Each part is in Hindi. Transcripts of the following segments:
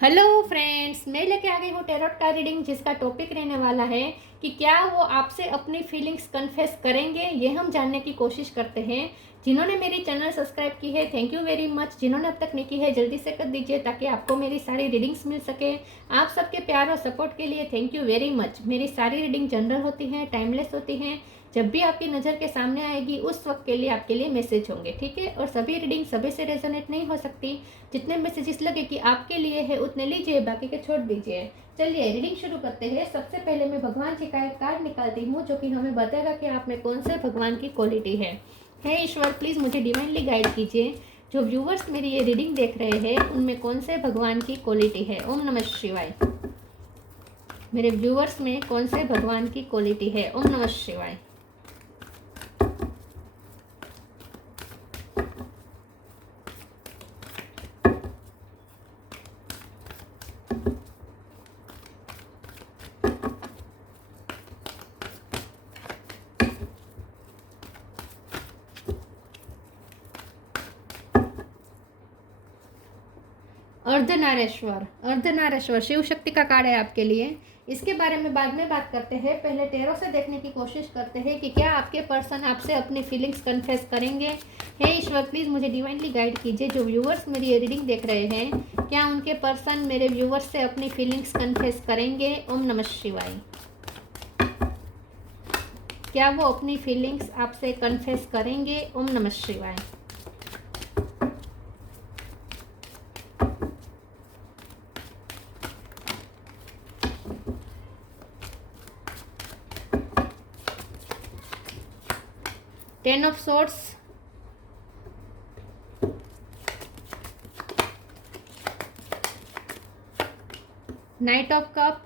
हेलो फ्रेंड्स, मैं लेके आ गई हूँ टैरोट का रीडिंग, जिसका टॉपिक रहने वाला है कि क्या वो आपसे अपनी फीलिंग्स कन्फेस करेंगे। ये हम जानने की कोशिश करते हैं। जिन्होंने मेरी चैनल सब्सक्राइब की है, थैंक यू वेरी मच। जिन्होंने अब तक नहीं की है, जल्दी से कर दीजिए ताकि आपको मेरी सारी रीडिंग्स मिल सके। आप सबके प्यार और सपोर्ट के लिए थैंक यू वेरी मच। मेरी सारी रीडिंग जनरल होती हैं, टाइमलेस होती हैं। जब भी आपकी नज़र के सामने आएगी उस वक्त के लिए आपके लिए मैसेज होंगे, ठीक है। और सभी रीडिंग सभी से रेजोनेट नहीं हो सकती। जितने मैसेजेस लगे कि आपके लिए है उतने लीजिए, बाकी के छोड़ दीजिए। चलिए रीडिंग शुरू करते हैं। सबसे पहले मैं भगवान जी का एक कार्ड निकालती हूँ जो कि हमें बताएगा कि आप में कौन से भगवान की क्वालिटी है। हे ईश्वर, प्लीज़ मुझे डिवाइनली गाइड कीजिए। जो व्यूवर्स मेरी ये रीडिंग देख रहे हैं उनमें कौन से भगवान की क्वालिटी है। ओम नमः शिवाय। मेरे व्यूवर्स में कौन से भगवान की क्वालिटी है। ओम नमः शिवाय। अर्धनारेश्वर, अर्धनारेश्वर शिव शक्ति का कार्ड है आपके लिए। इसके बारे में बाद में बात करते हैं। पहले टैरो से देखने की कोशिश करते हैं कि क्या आपके पर्सन आपसे अपनी फीलिंग्स कन्फेस करेंगे। हे ईश्वर, प्लीज़ मुझे डिवाइनली गाइड कीजिए। जो व्यूवर्स मेरी ये रीडिंग देख रहे हैं, क्या उनके पर्सन मेरे व्यूवर्स से अपनी फीलिंग्स कन्फेस करेंगे। ओम नमः शिवाय। क्या वो अपनी फीलिंग्स आपसे कन्फेस करेंगे। ओम नमः शिवाय। Ten of swords, knight of cup,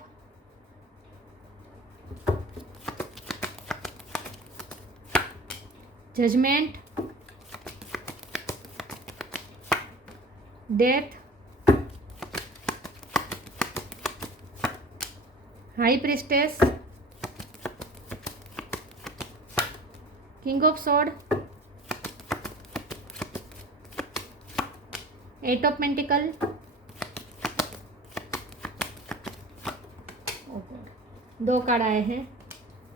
judgement, death, high priestess, king of sword, eight of pentacle, दो कार्ड आए हैं,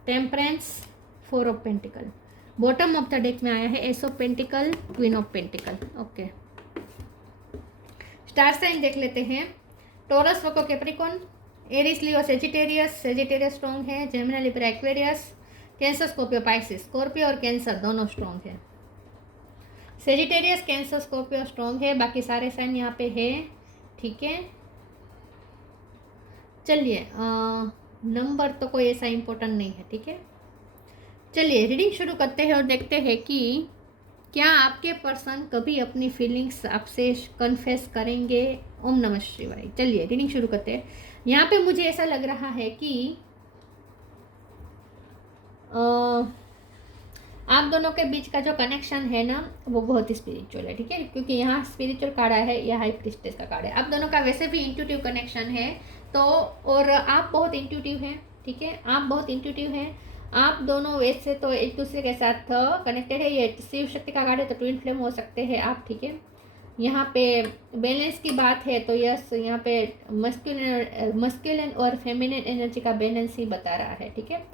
temperance, four of pentacle. Bottom of the deck में आया है ace of pentacle, queen of pentacle. Okay, star sign देख लेते हैं। Taurus, Virgo, Capricorn, Aries, Leo, Sagittarius. Sagittarius strong है। Gemini, Libra, Aquarius, Cancer, Scorpio, Pisces. Scorpio और कैंसर दोनों स्ट्रॉन्ग है। सेजिटेरियस, कैंसर, स्कॉर्पियो स्ट्रॉन्ग है। बाकी सारे साइन यहाँ पे है, ठीक है। चलिए, नंबर तो कोई ऐसा इंपॉर्टेंट नहीं है, ठीक है। चलिए रीडिंग शुरू करते हैं और देखते हैं कि क्या आपके पर्सन कभी अपनी फीलिंग्स आपसे कन्फेस करेंगे। ओम नमः शिवाय। चलिए रीडिंग शुरू करते हैं। यहाँ पे मुझे ऐसा लग रहा है कि आप दोनों के बीच का जो कनेक्शन है ना, वो बहुत ही स्पिरिचुअल है, ठीक है। क्योंकि यहाँ स्पिरिचुअल कार्ड आया है, यह हाई प्रिस्टेस का कार्ड है। आप दोनों का वैसे भी इंट्यूटिव कनेक्शन है, तो और आप बहुत इंट्यूटिव हैं, ठीक है। आप बहुत इंट्यूटिव हैं। आप दोनों वैसे तो एक दूसरे के साथ कनेक्टेड है। ये शिव शक्ति का कार्ड है, तो ट्विन फ्लेम हो सकते हैं आप, ठीक है। यहाँ पे बैलेंस की बात है तो यस, यहाँ पे मस्कुलिन और फेमिनिन एनर्जी का बैलेंस ही बता रहा है, ठीक है।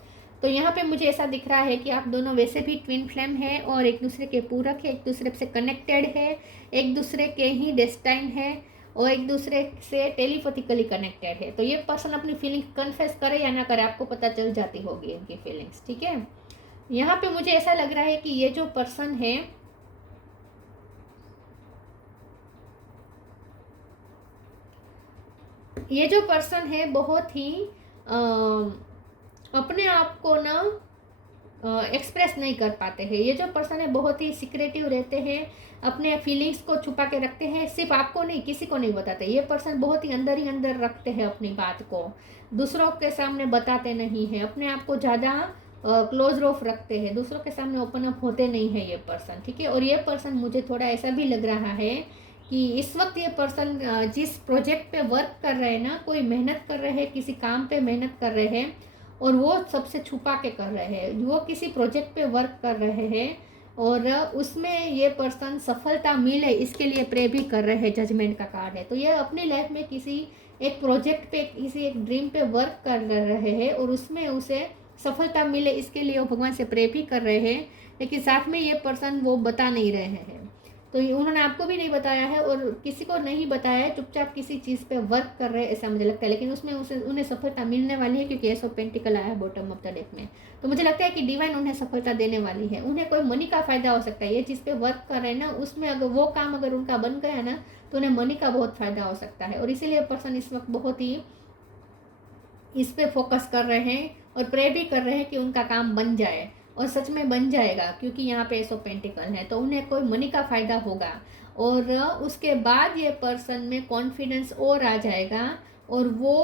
तो यहाँ पे मुझे ऐसा दिख रहा है कि आप दोनों वैसे भी ट्विन फ्लेम है और एक दूसरे के पूरक है, एक दूसरे से कनेक्टेड है, एक दूसरे के ही डेस्टाइन है और एक दूसरे से टेलीपैथिकली कनेक्टेड है। तो ये पर्सन अपनी फीलिंग्स कन्फेस करे या ना करे, आपको पता चल जाती होगी इनकी फीलिंग्स, ठीक है। यहाँ पे मुझे ऐसा लग रहा है कि ये जो पर्सन है, ये जो पर्सन है बहुत ही अपने आप को ना एक्सप्रेस नहीं कर पाते हैं। ये जो पर्सन है बहुत ही सिक्रेटिव रहते हैं, अपने फीलिंग्स को छुपा के रखते हैं, सिर्फ आपको नहीं, किसी को नहीं बताते। ये पर्सन बहुत ही अंदर रखते हैं अपनी बात को, दूसरों के सामने बताते नहीं हैं, अपने आप को ज़्यादा क्लोज ऑफ रखते हैं, दूसरों के सामने ओपन अप होते नहीं है ये पर्सन, ठीक है। और ये पर्सन मुझे थोड़ा ऐसा भी लग रहा है कि इस वक्त ये पर्सन जिस प्रोजेक्ट पे वर्क कर रहे हैं ना, कोई मेहनत कर रहे हैं, किसी काम पे मेहनत कर रहे हैं और वो सबसे छुपा के कर रहे हैं। वो किसी प्रोजेक्ट पे वर्क कर रहे हैं और उसमें ये पर्सन सफलता मिले इसके लिए प्रे भी कर रहे हैं। जजमेंट का कार्ड है, तो ये अपनी लाइफ में किसी एक प्रोजेक्ट पे, किसी एक ड्रीम पे वर्क कर रहे हैं और उसमें उसे सफलता मिले इसके लिए वो भगवान से प्रे भी कर रहे हैं। लेकिन साथ में ये पर्सन वो बता नहीं रहे हैं, तो उन्होंने आपको भी नहीं बताया है और किसी को नहीं बताया है, चुपचाप किसी चीज़ पे वर्क कर रहे हैं ऐसा मुझे लगता है। लेकिन उसमें उन्हें सफलता मिलने वाली है, क्योंकि एस ऑफ पेंटिकल आया है बॉटम ऑफ द डेक में। तो मुझे लगता है कि डिवाइन उन्हें सफलता देने वाली है। उन्हें कोई मनी का फ़ायदा हो सकता है, ये जिस पे वर्क कर रहे हैं ना उसमें अगर वो काम अगर उनका बन गया ना तो उन्हें मनी का बहुत फ़ायदा हो सकता है। और इसीलिए पर्सन इस वक्त बहुत ही इस पे फोकस कर रहे हैं और प्रे भी कर रहे हैं कि उनका काम बन जाए, और सच में बन जाएगा, क्योंकि यहाँ पे एस ऑफ पेंटिकल है। तो उन्हें कोई मनी का फ़ायदा होगा और उसके बाद ये पर्सन में कॉन्फिडेंस और आ जाएगा और वो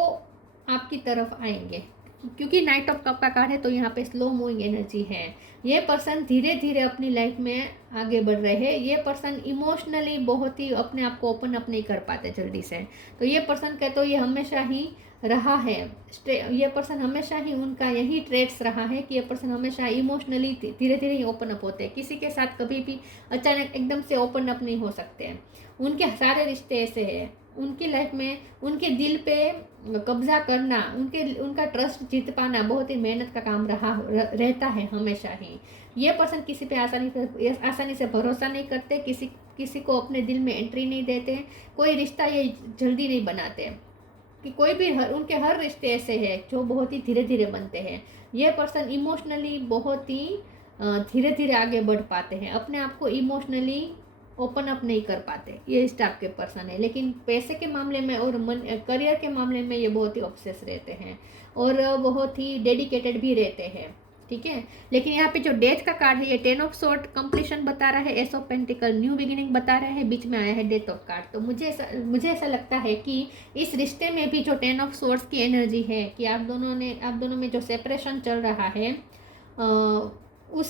आपकी तरफ आएंगे, क्योंकि नाइट ऑफ कप का कार्ड है तो यहाँ पे स्लो मूविंग एनर्जी है। ये पर्सन धीरे धीरे अपनी लाइफ में आगे बढ़ रहे हैं। ये पर्सन इमोशनली बहुत ही अपने आप को ओपन अप नहीं कर पाते जल्दी से। तो ये पर्सन कहते हो ये हमेशा ही रहा है, ये पर्सन हमेशा ही उनका यही ट्रेड्स रहा है कि ये पर्सन हमेशा इमोशनली धीरे धीरे ही ओपन अप होते हैं। किसी के साथ कभी भी अचानक एकदम से ओपन अप नहीं हो सकते हैं। उनके सारे रिश्ते ऐसे हैं, उनकी लाइफ में उनके दिल पे कब्जा करना, उनका ट्रस्ट जीत पाना बहुत ही मेहनत का काम रहता है हमेशा ही। ये पर्सन किसी पे आसानी से भरोसा नहीं करते, किसी को अपने दिल में एंट्री नहीं देते, कोई रिश्ता ये जल्दी नहीं बनाते, कि कोई भी उनके हर रिश्ते ऐसे हैं जो बहुत ही धीरे धीरे बनते हैं। ये पर्सन इमोशनली बहुत ही धीरे धीरे आगे बढ़ पाते हैं, अपने आप को इमोशनली ओपन अप नहीं कर पाते, ये इस टाइप के पर्सन है। लेकिन पैसे के मामले में और करियर के मामले में ये बहुत ही ऑब्सेस रहते हैं और बहुत ही डेडिकेटेड भी रहते हैं, ठीक है। लेकिन यहाँ पे जो डेथ का कार्ड है ये 10 ऑफ सॉर्ड कंप्लीशन बता रहा है, ace of pentacle new beginning बता रहा है, बीच में आया है डेथ ऑफ कार्ड। तो मुझे ऐसा लगता है कि इस रिश्ते में भी जो 10 ऑफ सॉर्ड्स की एनर्जी है कि आप दोनों में जो सेपरेशन चल रहा है उस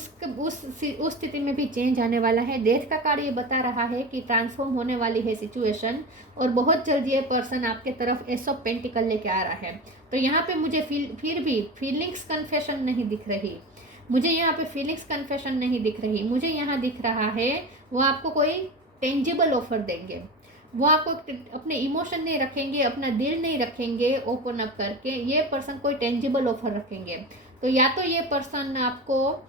स्थिति में भी चेंज आने वाला है। डेथ का कार्ड ये बता रहा है कि ट्रांसफॉर्म होने वाली है सिचुएशन और बहुत जल्द ये पर्सन आपके तरफ एस ऑफ पेंटिकल लेके आ रहा है। तो यहाँ पे मुझे फिर भी फीलिंग्स कन्फेशन नहीं दिख रही, मुझे यहाँ पे फीलिंग्स कन्फेशन नहीं दिख रही। मुझे यहाँ दिख रहा है वो आपको कोई टेंजिबल ऑफर देंगे, वो आपको अपने इमोशन नहीं रखेंगे, अपना दिल नहीं रखेंगे ओपन अप करके, ये पर्सन कोई टेंजिबल ऑफर रखेंगे। तो या तो ये पर्सन आपको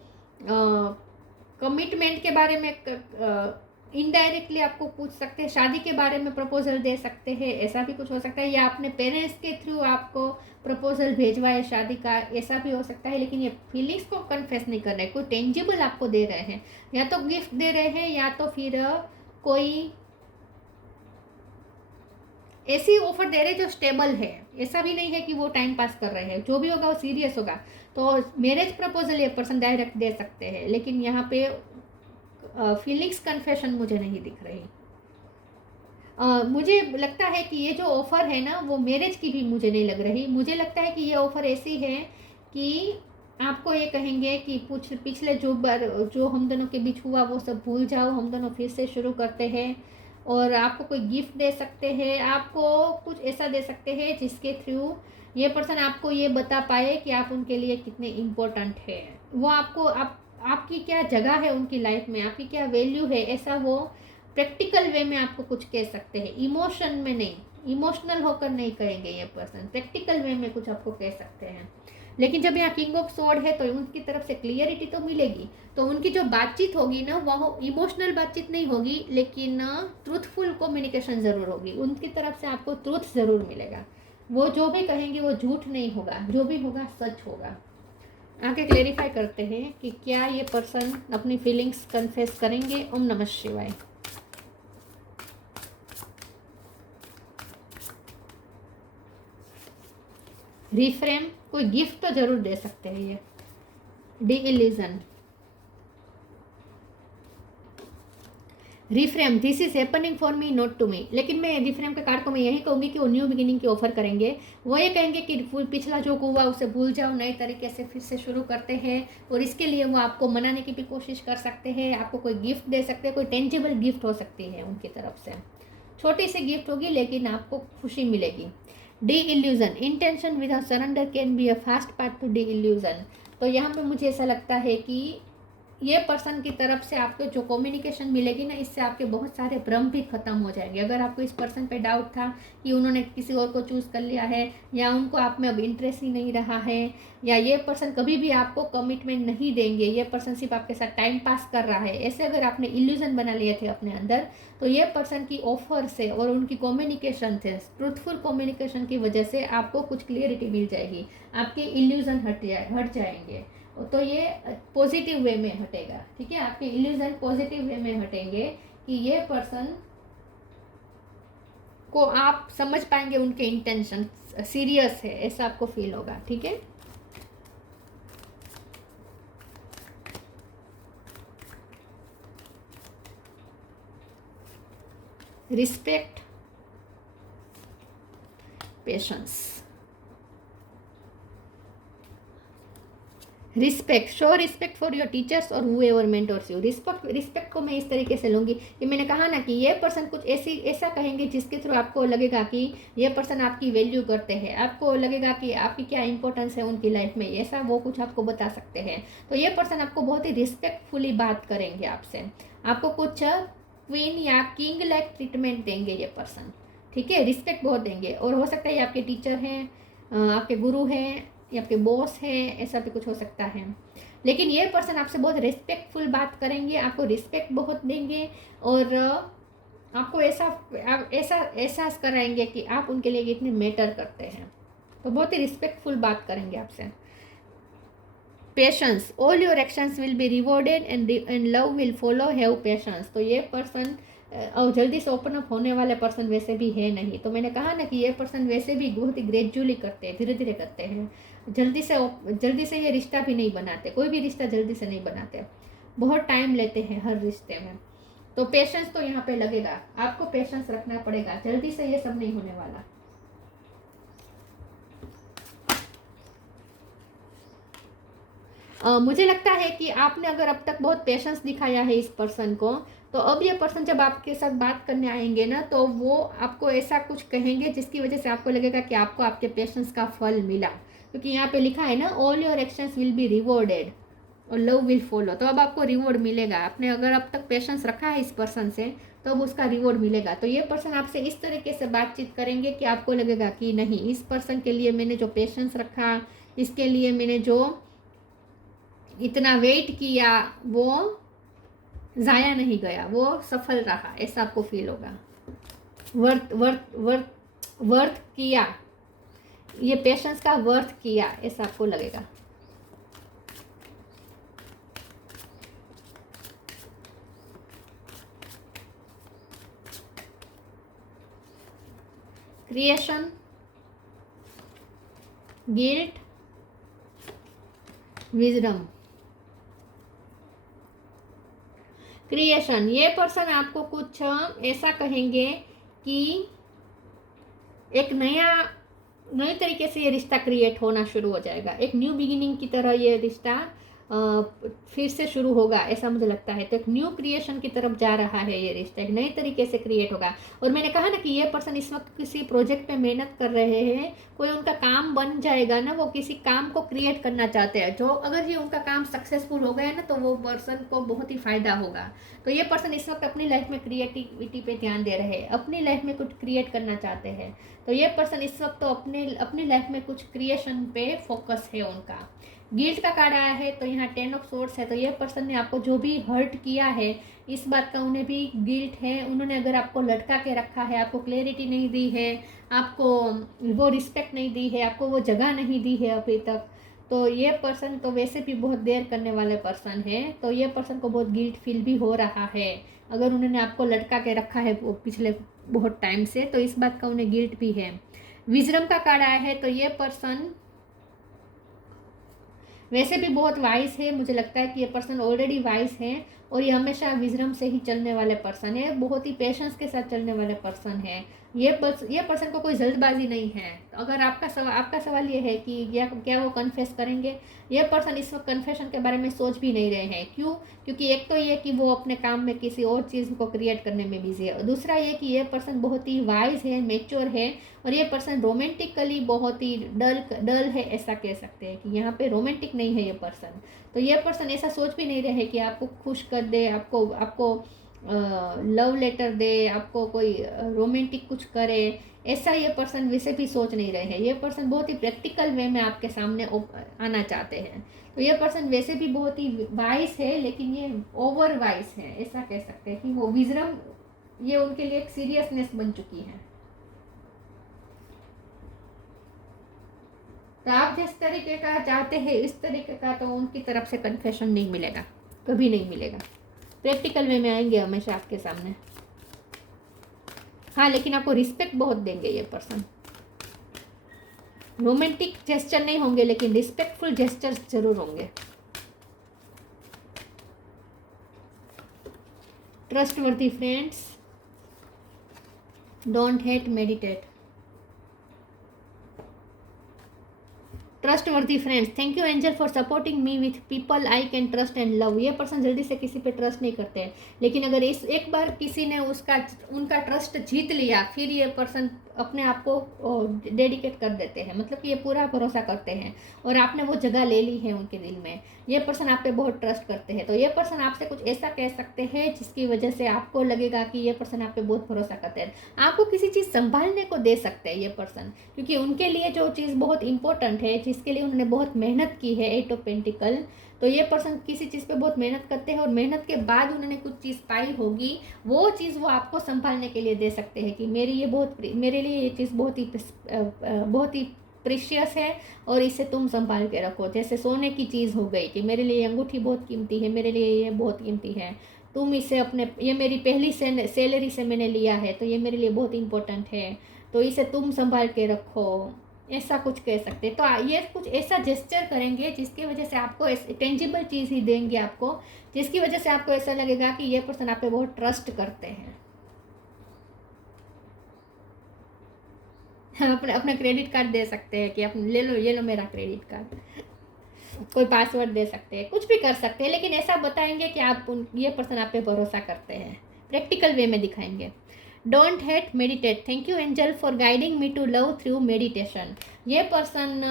कमिटमेंट के बारे में इनडायरेक्टली आपको पूछ सकते हैं, शादी के बारे में प्रपोजल दे सकते हैं, ऐसा भी कुछ हो सकता है, या अपने पेरेंट्स के थ्रू आपको प्रपोजल भेजवाए शादी का, ऐसा भी हो सकता है। लेकिन ये फीलिंग्स को कन्फेस नहीं कर रहे, कोई टेंजिबल आपको दे रहे हैं, या तो गिफ्ट दे रहे हैं या तो फिर कोई ऐसी ऑफर दे रहे जो स्टेबल है। ऐसा भी नहीं है कि वो टाइम पास कर रहे हैं, जो भी होगा वो सीरियस होगा। तो मैरिज प्रपोजल ये पर्सन डायरेक्ट दे सकते हैं, लेकिन यहाँ पे फीलिंग्स कन्फेशन मुझे नहीं दिख रही। मुझे लगता है कि ये जो ऑफ़र है ना वो मैरिज की भी मुझे नहीं लग रही। मुझे लगता है कि ये ऑफ़र ऐसी है कि आपको ये कहेंगे कि पिछले जो हम दोनों के बीच हुआ वो सब भूल जाओ, हम दोनों फिर से शुरू करते हैं। और आपको कोई गिफ्ट दे सकते हैं, आपको कुछ ऐसा दे सकते हैं जिसके थ्रू ये पर्सन आपको ये बता पाए कि आप उनके लिए कितने इम्पोर्टेंट है, वो आपको आपकी क्या जगह है उनकी लाइफ में, आपकी क्या वैल्यू है, ऐसा वो प्रैक्टिकल वे में आपको कुछ कह सकते हैं। इमोशन में नहीं, इमोशनल होकर नहीं कहेंगे ये पर्सन, प्रैक्टिकल वे में कुछ आपको कह सकते हैं। लेकिन जब यहाँ किंग ऑफ स्वॉर्ड है तो उनकी तरफ से क्लियरिटी तो मिलेगी। तो उनकी जो बातचीत होगी ना वो इमोशनल बातचीत नहीं होगी, लेकिन ट्रूथफुल कम्युनिकेशन ज़रूर होगी। उनकी तरफ से आपको ट्रूथ ज़रूर मिलेगा, वो जो भी कहेंगे वो झूठ नहीं होगा, जो भी होगा सच होगा। आगे क्लेरिफाई करते हैं कि क्या ये पर्सन अपनी फीलिंग्स कन्फेस करेंगे। ओम नमः शिवाय। रिफ्रेम, कोई गिफ्ट तो जरूर दे सकते हैं ये। Disillusion, reframe, this is happening for me not to me. लेकिन मैं रिफ्रेम के कार्ड को मैं यही कहूँगी कि वो न्यू बिगिनिंग की ऑफर करेंगे। वो ये कहेंगे कि पिछला जो हुआ उसे भूल जाओ, नए तरीके से फिर से शुरू करते हैं। और इसके लिए वो आपको मनाने की भी कोशिश कर सकते हैं, आपको कोई गिफ्ट दे सकते हैं, कोई टेंजिबल गिफ्ट हो सकती है उनकी तरफ से, छोटी सी गिफ्ट होगी लेकिन आपको खुशी मिलेगी। Disillusion, intention without surrender can be a fast path to disillusion. तो यहाँ पे मुझे ऐसा लगता है कि ये पर्सन की तरफ से आपको जो कम्युनिकेशन मिलेगी ना, इससे आपके बहुत सारे भ्रम भी खत्म हो जाएंगे। अगर आपको इस पर्सन पे डाउट था कि उन्होंने किसी और को चूज़ कर लिया है, या उनको आप में अब इंटरेस्ट ही नहीं रहा है, या ये पर्सन कभी भी आपको कमिटमेंट नहीं देंगे, ये पर्सन सिर्फ आपके साथ टाइम पास कर रहा है, ऐसे अगर आपने इल्यूजन बना लिए थे अपने अंदर, तो ये पर्सन की ऑफर से और उनकी कम्युनिकेशन से, ट्रूथफुल कम्युनिकेशन की वजह से आपको कुछ क्लियरिटी मिल जाएगी, आपके इल्यूजन हट जाएंगे। तो ये पॉजिटिव वे में हटेगा, ठीक है, आपके इल्यूजन पॉजिटिव वे में हटेंगे कि ये पर्सन को आप समझ पाएंगे, उनके इंटेंशन सीरियस है, ऐसा आपको फील होगा, ठीक है। Respect, patience, respect, show respect for your teachers और हुएवर मेंटर्स यू। रिस्पेक्ट को मैं इस तरीके से लूँगी कि मैंने कहा ना कि ये पर्सन कुछ ऐसा कहेंगे जिसके थ्रू आपको लगेगा कि ये पर्सन आपकी वैल्यू करते हैं, आपको लगेगा कि आपकी क्या इंपॉर्टेंस है उनकी लाइफ में, ऐसा वो कुछ आपको बता सकते हैं। तो ये पर्सन आपको बहुत ही रिस्पेक्टफुली बात करेंगे आपसे, आपको कुछ क्वीन या किंग लाइक ट्रीटमेंट देंगे ये पर्सन, ठीक है, रिस्पेक्ट बहुत देंगे। और हो सकता है ये आपके टीचर हैं, आपके गुरु हैं, या आपके बॉस है, ऐसा भी कुछ हो सकता है। लेकिन ये पर्सन आपसे बहुत रिस्पेक्टफुल बात करेंगे, आपको रिस्पेक्ट बहुत देंगे, और आपको ऐसा एहसास कराएंगे कि आप उनके लिए इतने मैटर करते हैं। तो बहुत ही रिस्पेक्टफुल बात करेंगे आपसे। Patience, all your actions will be rewarded and love will follow, have patience. तो ये पर्सन और जल्दी से ओपन अप होने वाले पर्सन वैसे भी है नहीं। तो मैंने कहा ना कि ये पर्सन वैसे भी बहुत ही ग्रेजुअली करते हैं, धीरे धीरे करते हैं, जल्दी से ये रिश्ता भी नहीं बनाते, कोई भी रिश्ता जल्दी से नहीं बनाते, बहुत टाइम लेते हैं हर रिश्ते में। तो पेशेंस तो यहाँ पे लगेगा, आपको पेशेंस रखना पड़ेगा, जल्दी से ये सब नहीं होने वाला। मुझे लगता है कि आपने अगर अब तक बहुत पेशेंस दिखाया है इस पर्सन को, तो अब ये पर्सन जब आपके साथ बात करने आएंगे ना, तो वो आपको ऐसा कुछ कहेंगे जिसकी वजह से आपको लगेगा कि आपको आपके पेशेंस का फल मिला, क्योंकि यहाँ पे लिखा है ना, all your actions will be rewarded और लव विल फॉलो। तो अब आपको रिवॉर्ड मिलेगा, आपने अगर अब तक पेशेंस रखा है इस पर्सन से, तो अब उसका रिवॉर्ड मिलेगा। तो ये पर्सन आपसे इस तरीके से बातचीत करेंगे कि आपको लगेगा कि नहीं, इस पर्सन के लिए मैंने जो पेशेंस रखा, इसके लिए मैंने जो इतना वेट किया, वो ज़ाया नहीं गया, वो सफल रहा, ऐसा आपको फील होगा। वर्थ किया, ये पेशेंस का वर्थ किया, ऐसा आपको लगेगा। Creation, guilt, wisdom. क्रिएशन, ये पर्सन आपको कुछ ऐसा कहेंगे कि एक नए तरीके से ये रिश्ता क्रिएट होना शुरू हो जाएगा, एक न्यू बिगिनिंग की तरह ये रिश्ता फिर से शुरू होगा, ऐसा मुझे लगता है। तो एक न्यू क्रिएशन की तरफ जा रहा है ये रिश्ता, एक नए तरीके से क्रिएट होगा। और मैंने कहा ना कि ये पर्सन इस वक्त किसी प्रोजेक्ट पे मेहनत कर रहे हैं, कोई उनका काम बन जाएगा ना, वो किसी काम को क्रिएट करना चाहते हैं, जो अगर ये उनका काम सक्सेसफुल हो गया ना, तो वो पर्सन को बहुत ही फायदा होगा। तो ये पर्सन इस वक्त अपनी लाइफ में क्रिएटिविटी पे ध्यान दे रहे हैं, अपनी लाइफ में कुछ क्रिएट करना चाहते हैं। तो ये पर्सन इस वक्त तो अपनी लाइफ में कुछ क्रिएशन पे फोकस है उनका। गिल्ट का कार्ड आया है, तो यहाँ 10 ऑफ सोर्ड्स है। तो ये पर्सन ने आपको जो भी हर्ट किया है, इस बात का उन्हें भी गिल्ट है। उन्होंने अगर आपको लटका के रखा है, आपको क्लैरिटी नहीं दी है, आपको वो रिस्पेक्ट नहीं दी है, आपको वो जगह नहीं दी है अभी तक, तो ये पर्सन तो वैसे भी बहुत देर करने वाले पर्सन है। तो ये पर्सन को बहुत गिल्ट फील भी हो रहा है, अगर उन्होंने आपको लटका के रखा है वो पिछले बहुत टाइम से, तो इस बात का उन्हें गिल्ट भी है। विजडम का कार्ड आया है, तो ये पर्सन वैसे भी बहुत वाइज है, मुझे लगता है कि ये पर्सन ऑलरेडी वाइज है, और ये हमेशा विजडम से ही चलने वाले पर्सन है, बहुत ही पेशेंस के साथ चलने वाले पर्सन है। ये पर्सन को कोई जल्दबाजी नहीं है। तो अगर आपका सवाल ये है कि क्या वो कन्फेस करेंगे, ये पर्सन इस वक्त कन्फेशन के बारे में सोच भी नहीं रहे हैं। क्यों? क्योंकि एक तो ये कि वो अपने काम में किसी और चीज़ को क्रिएट करने में बिजी है, और दूसरा ये कि ये पर्सन बहुत ही वाइज है, मेच्योर है, और ये पर्सन रोमांटिकली बहुत ही डल है, ऐसा कह सकते हैं कि यहाँ पे रोमांटिक नहीं है ये पर्सन। तो ये पर्सन ऐसा सोच भी नहीं रहे कि आपको खुश कर दे, आपको आपको लव लेटर दे, आपको कोई रोमांटिक कुछ करे, ऐसा ये पर्सन वैसे भी सोच नहीं रहे हैं। ये पर्सन बहुत ही प्रैक्टिकल वे में आपके सामने आना चाहते हैं। तो ये पर्सन वैसे भी बहुत ही वाइस है, लेकिन ये ओवर वाइस है, ऐसा कह सकते हैं कि वो विजडम ये उनके लिए एक सीरियसनेस बन चुकी है। तो आप जिस तरीके का चाहते हैं इस तरीके का तो उनकी तरफ से कन्फेशन नहीं मिलेगा, कभी नहीं मिलेगा। प्रैक्टिकल वे में आएंगे हमेशा आपके सामने। हाँ, लेकिन आपको रिस्पेक्ट बहुत देंगे ये पर्सन। रोमांटिक जेस्चर नहीं होंगे, लेकिन रिस्पेक्टफुल जेस्चर्स जरूर होंगे। Trustworthy friends, don't hate, meditate. Trustworthy friends, thank you angel for supporting me with people I can trust and love. ये पर्सन जल्दी से किसी पे ट्रस्ट नहीं करते हैं, लेकिन अगर इस एक बार किसी ने उनका ट्रस्ट जीत लिया, फिर ये पर्सन अपने आप को डेडिकेट कर देते हैं। मतलब कि ये पूरा भरोसा करते हैं और आपने वो जगह ले ली है उनके दिल में। ये पर्सन आप पे बहुत ट्रस्ट करते हैं। तो ये पर्सन आपसे कुछ ऐसा कह सकते हैं जिसकी वजह से आपको लगेगा कि ये पर्सन आप पे बहुत भरोसा करते हैं। आपको किसी चीज़ संभालने को दे सकते हैं ये पर्सन, क्योंकि उनके लिए जो चीज़ बहुत इंपॉर्टेंट है, जिसके लिए उन्होंने बहुत मेहनत की है, 8 ऑफ पेंटिकल, तो ये पर्सन किसी चीज़ पे बहुत मेहनत करते हैं और मेहनत के बाद उन्होंने कुछ चीज़ पाई होगी, वो चीज़ वो आपको संभालने के लिए दे सकते हैं कि मेरे लिए ये चीज़ बहुत ही प्रीशियस है और इसे तुम संभाल के रखो। जैसे सोने की चीज़ हो गई कि मेरे लिए ये अंगूठी बहुत कीमती है, मेरे लिए ये बहुत कीमती है, तुम इसे ये मेरी पहली सैलरी से मैंने लिया है, तो ये मेरे लिए बहुत इंपॉर्टेंट है, तो इसे तुम संभाल के रखो, ऐसा कुछ कह सकते हैं। तो ये कुछ ऐसा जेस्चर करेंगे जिसकी वजह से आपको टेंजिबल चीज़ ही देंगे आपको, जिसकी वजह से आपको ऐसा लगेगा कि ये पर्सन आप पे बहुत ट्रस्ट करते हैं। अपना क्रेडिट कार्ड दे सकते हैं कि आप ले लो, ये लो मेरा क्रेडिट कार्ड, कोई पासवर्ड दे सकते हैं, कुछ भी कर सकते हैं, लेकिन ऐसा बताएंगे कि ये पर्सन आप पे भरोसा करते हैं, प्रैक्टिकल वे में दिखाएंगे। Don't hate, meditate. Thank you angel for guiding me to love through meditation. ये पर्सन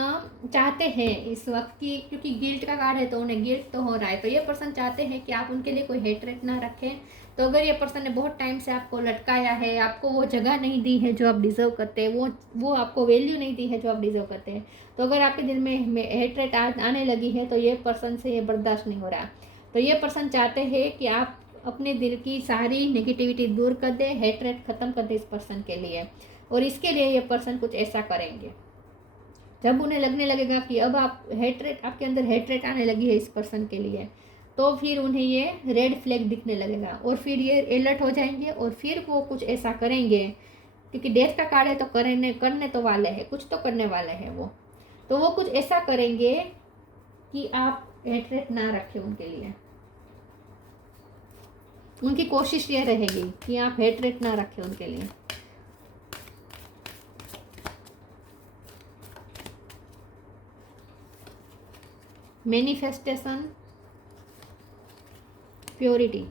चाहते हैं इस वक्त की, क्योंकि गिल्ट का कार्ड है तो उन्हें गिल्ट तो हो रहा है, तो ये पर्सन चाहते हैं कि आप उनके लिए कोई हेटरेट ना रखें। तो अगर ये पर्सन ने बहुत टाइम से आपको लटकाया है, आपको वो जगह नहीं दी है जो आप डिज़र्व करते हैं, वो आपको वैल्यू नहीं दी है जो आप डिज़र्व करते हैं, तो अगर आपके दिल में हेटरेट आने लगी है तो ये पर्सन से ये बर्दाश्त नहीं हो रहा। तो ये पर्सन चाहते हैं कि आप अपने दिल की सारी नेगेटिविटी दूर कर दे, हेटरेट ख़त्म कर दे इस पर्सन के लिए, और इसके लिए ये पर्सन कुछ ऐसा करेंगे। जब उन्हें लगने लगेगा कि अब आपके अंदर हेटरेट आने लगी है इस पर्सन के लिए, तो फिर उन्हें ये रेड फ्लैग दिखने लगेगा और फिर ये अलर्ट हो जाएंगे और फिर वो कुछ ऐसा करेंगे, क्योंकि डेथ का कार्ड है तो करने तो वाले हैं, कुछ तो करने वाले हैं वो। तो वो कुछ ऐसा करेंगे कि आप हेटरेट ना रखें उनके लिए। उनकी कोशिश ये रहेगी कि आप हेटरेट ना रखें उनके लिए। Manifestation, purity.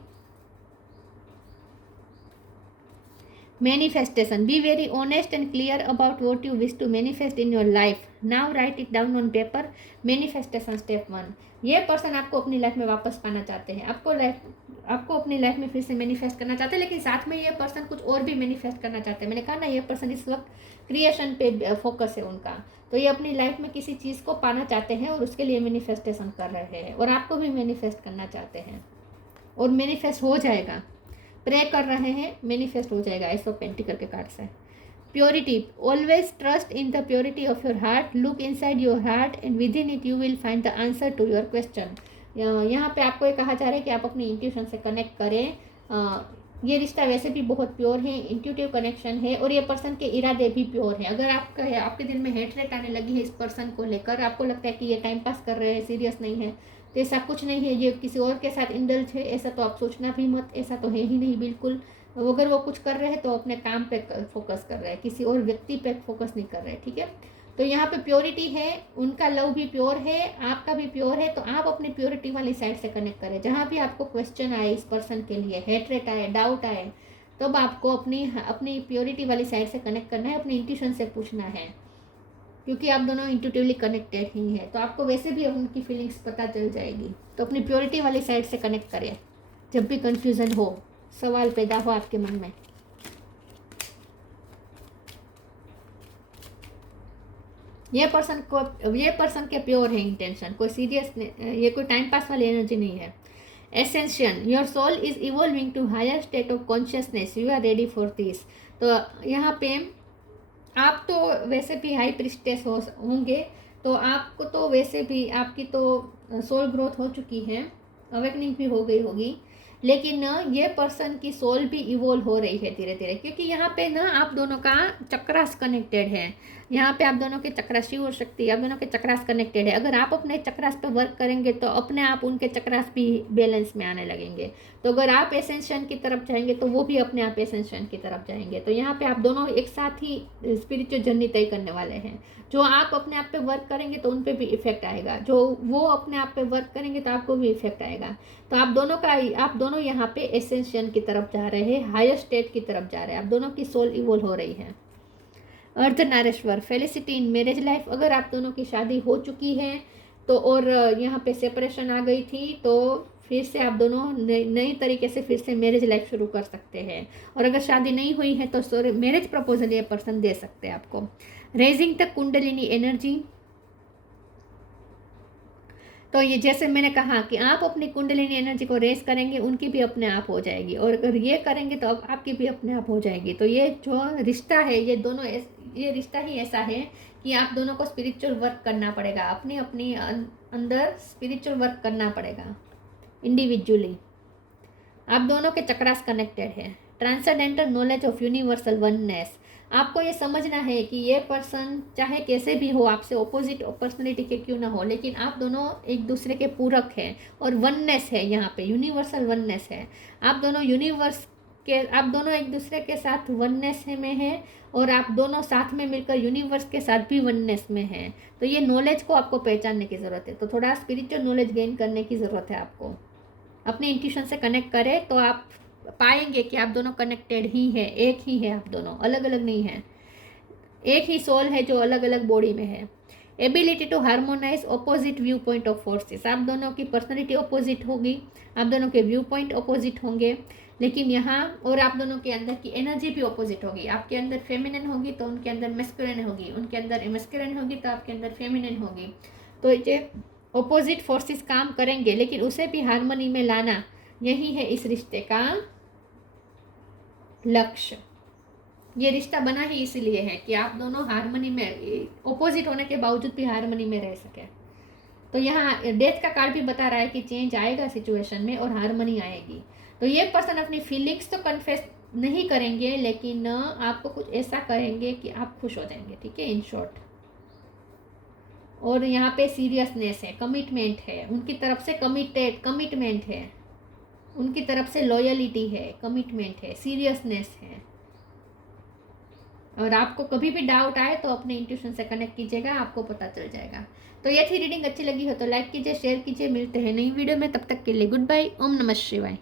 Manifestation. Be very honest and clear about what you wish to manifest in your life. Now write it down on paper. Manifestation step 1. ये पर्सन आपको अपनी लाइफ में वापस पाना चाहते हैं, आपको अपनी लाइफ में फिर से मैनिफेस्ट करना चाहते हैं, लेकिन साथ में ये पर्सन कुछ और भी मैनिफेस्ट करना चाहते हैं। मैंने कहा ना, ये पर्सन इस वक्त क्रिएशन पे फोकस है उनका, तो ये अपनी लाइफ में किसी चीज़ को पाना चाहते हैं और उसके लिए मैनिफेस्टेशन कर रहे हैं, और आपको भी मैनिफेस्ट करना चाहते हैं और मैनिफेस्ट हो जाएगा। प्रे कर रहे हैं, मैनिफेस्ट हो जाएगा। एस ऑफ पेंटिकल के कार्ड से। Purity, always trust in the purity of your heart, look inside your heart and within it you will find the answer to your question. यहाँ पे आपको ये कहा जा रहा है कि आप अपनी इंट्यूशन से कनेक्ट करें। ये रिश्ता वैसे भी बहुत प्योर है, इंट्यूटिव कनेक्शन है, और ये पर्सन के इरादे भी प्योर हैं। अगर आपके दिल में हेटरेट आने लगी है इस पर्सन को लेकर, आपको लगता है कि ये टाइम पास कर रहे हैं, सीरियस नहीं है, तो ऐसा कुछ नहीं है, ये किसी और के साथ इंडल्ज है, ऐसा तो आप सोचना भी मत, ऐसा तो है ही नहीं बिल्कुल। अगर वो कुछ कर रहे हैं तो अपने काम पे फोकस कर रहे हैं, किसी और व्यक्ति पे फोकस नहीं कर रहे, ठीक है। तो यहाँ पे प्योरिटी है, उनका लव भी प्योर है, आपका भी प्योर है, तो आप अपनी प्योरिटी वाली साइड से कनेक्ट करें। जहाँ भी आपको क्वेश्चन आए इस पर्सन के लिए, हेटरेट आए, डाउट आए, तब आपको अपनी प्योरिटी वाली साइड से कनेक्ट करना है, अपनी इंट्यूशन से पूछना है। क्योंकि आप दोनों इंट्यूटिवली कनेक्टेड ही है, तो आपको वैसे भी उनकी फीलिंग्स पता चल जाएगी। तो अपनी प्योरिटी वाली साइड से कनेक्ट करें जब भी कंफ्यूजन हो, सवाल पैदा हो आपके मन में। ये पर्सन के प्योर है इंटेंशन, कोई सीरियस, ये कोई टाइम पास वाली एनर्जी नहीं है। Ascension, your soul is evolving to higher state of consciousness, you are ready for this. तो यहाँ पे आप तो वैसे भी हाई प्रिस्टेस होंगे, तो आपको तो वैसे भी आपकी तो सोल ग्रोथ हो चुकी है, अवेकनिंग भी हो गई होगी, लेकिन ये पर्सन की सोल भी इवोल्व हो रही है धीरे धीरे, क्योंकि यहाँ पे ना आप दोनों का चक्रास कनेक्टेड है। यहाँ पे आप दोनों के चक्रास, शिव और शक्ति, आप दोनों के चक्रास कनेक्टेड है। अगर आप अपने चक्रास पे वर्क करेंगे तो अपने आप उनके चक्रास भी बैलेंस में आने लगेंगे। तो अगर आप एसेंशन की तरफ जाएंगे तो वो भी अपने आप एसेंशन की तरफ जाएंगे। तो यहाँ पे आप दोनों एक साथ ही स्पिरिचुअल जर्नी तय करने वाले हैं। जो आप अपने आप पे वर्क करेंगे तो उन पे भी इफेक्ट आएगा, जो वो अपने आप पे वर्क करेंगे तो आपको भी इफेक्ट आएगा। तो आप दोनों यहाँ पे एसेंशन की तरफ जा रहे हैं, हायर स्टेट की तरफ जा रहे हैं। आप दोनों की सोल इवोल्व हो रही है। Ardhanarishvara, felicity in marriage life. अगर आप दोनों की शादी हो चुकी है तो, और यहाँ पे सेपरेशन आ गई थी, तो फिर से आप दोनों नई तरीके से फिर से मैरिज लाइफ शुरू कर सकते हैं। और अगर शादी नहीं हुई है तो मैरिज प्रपोजल ये पर्सन दे सकते हैं आपको। रेजिंग द कुंडलिनी एनर्जी, तो ये जैसे मैंने कहा कि आप अपनी कुंडलिनी एनर्जी को रेस करेंगे, उनकी भी अपने आप हो जाएगी, और अगर ये करेंगे तो अब आपकी भी अपने आप हो जाएगी। तो ये जो रिश्ता है, ये रिश्ता ही ऐसा है कि आप दोनों को स्पिरिचुअल वर्क करना पड़ेगा, अपनी अपनी अंदर स्पिरिचुअल वर्क करना पड़ेगा इंडिविजुअली। आप दोनों के चक्रास कनेक्टेड है। Transcendental knowledge of universal oneness, आपको ये समझना है कि ये पर्सन चाहे कैसे भी हो, आपसे ऑपोजिट पर्सनैलिटी के क्यों ना हो, लेकिन आप दोनों एक दूसरे के पूरक हैं और वननेस है, यहाँ पे यूनिवर्सल वननेस है। आप दोनों एक दूसरे के साथ वननेस में हैं, और आप दोनों साथ में मिलकर यूनिवर्स के साथ भी वननेस में हैं। तो ये नॉलेज को आपको पहचानने की ज़रूरत है। तो थोड़ा स्पिरिचुअल नॉलेज गेन करने की ज़रूरत है आपको। अपने इंट्यूशन से कनेक्ट करें तो आप पाएंगे कि आप दोनों कनेक्टेड ही है, एक ही है, आप दोनों अलग अलग नहीं है, एक ही सोल है जो अलग अलग बॉडी में है। Ability to harmonise opposite view point of forces, आप दोनों की पर्सनैलिटी ऑपोजिट होगी, आप दोनों के व्यू पॉइंट ऑपोजिट होंगे, लेकिन यहाँ और आप दोनों के अंदर की एनर्जी भी ऑपोजिट होगी। आपके अंदर फेमिनिन होगी तो उनके अंदर मैस्कुलिन होगी, उनके अंदर मैस्कुलिन होगी तो आपके अंदर फेमिनिन होगी। तो ये ऑपोजिट फोर्सेस काम करेंगे, लेकिन उसे भी हार्मनी में लाना, यही है इस रिश्ते का लक्ष्य। ये रिश्ता बना ही इसलिए है कि आप दोनों हार्मनी में, ऑपोजिट होने के बावजूद भी हार्मनी में रह सके। तो यहाँ डेथ का कार्ड भी बता रहा है कि चेंज आएगा सिचुएशन में और हार्मनी आएगी। तो ये पर्सन अपनी फीलिंग्स तो कन्फेस नहीं करेंगे, लेकिन आपको कुछ ऐसा करेंगे कि आप खुश हो जाएंगे, ठीक है, इन शॉर्ट। और यहाँ पे सीरियसनेस है, कमिटमेंट है उनकी तरफ से, कमिटमेंट है उनकी तरफ से, लॉयलिटी है, कमिटमेंट है, सीरियसनेस है। और आपको कभी भी डाउट आए तो अपने इंट्यूशन से कनेक्ट कीजिएगा, आपको पता चल जाएगा। तो ये थी रीडिंग, अच्छी लगी हो तो लाइक कीजिए, शेयर कीजिए। मिलते हैं नई वीडियो में, तब तक के लिए गुड बाय। ओम नमः शिवाय।